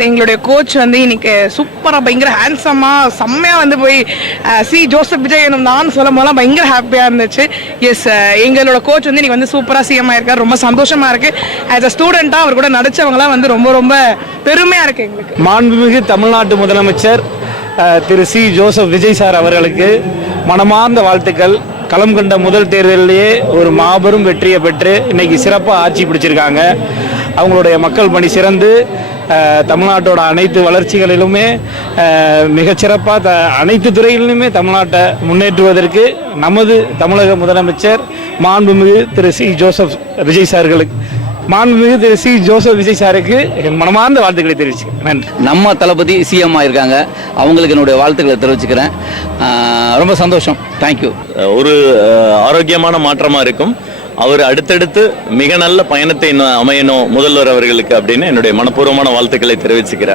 எங்களுடைய கோச் வந்து இன்னைக்கு சூப்பராக பயங்கர ஹேண்ட்ஸமாக செம்மையாக வந்து போய் சி ஜோசப் விஜய் நான் சொல்லும் போதெல்லாம் பயங்கர ஹாப்பியாக இருந்துச்சு. எஸ், எங்களோட கோச் வந்து இன்னைக்கு வந்து சூப்பராக சிஎம் ஆயிருக்காரு. ரொம்ப சந்தோஷமா இருக்கு. ஆஸ் அ ஸ்டூடெண்ட்டாக அவர் கூட நடிச்சவங்களாம் வந்து ரொம்ப ரொம்ப பெருமையாக இருக்கு எங்களுக்கு. மாண்புமிகு தமிழ்நாட்டு முதலமைச்சர் திரு சி ஜோசப் விஜய் சார் அவர்களுக்கு மனமார்ந்த வாழ்த்துக்கள். களம் கண்ட முதல் தேர்தலிலேயே ஒரு மாபெரும் வெற்றியை பெற்று இன்னைக்கு சிறப்பாக ஆட்சி பிடிச்சிருக்காங்க. அவங்களுடைய மக்கள் பணி சிறந்து தமிழ்நாட்டோட அனைத்து வளர்ச்சிகளிலுமே மிகச்சிறப்பாக அனைத்து துறைகளிலுமே தமிழ்நாட்டை முன்னேற்றுவதற்கு நமது தமிழக முதலமைச்சர் மாண்புமிகு திரு சி ஜோசப் விஜய் சாருக்கு என் மனமார்ந்த வாழ்த்துக்களை தெரிவிச்சுக்கிறேன். நன்றி. நம்ம தளபதி சிஎம் ஆயிருக்காங்க, அவங்களுக்கு என்னுடைய வாழ்த்துக்களை தெரிவிச்சுக்கிறேன். ரொம்ப சந்தோஷம். தேங்க்யூ. ஒரு ஆரோக்கியமான மாற்றமாக இருக்கும். அவர் அடுத்தடுத்து மிக நல்ல பயணத்தை அமையணும் முதல்வர் அவர்களுக்கு அப்படின்னு என்னுடைய மனப்பூர்வமான வாழ்த்துக்களை தெரிவிச்சுக்கிறேன்.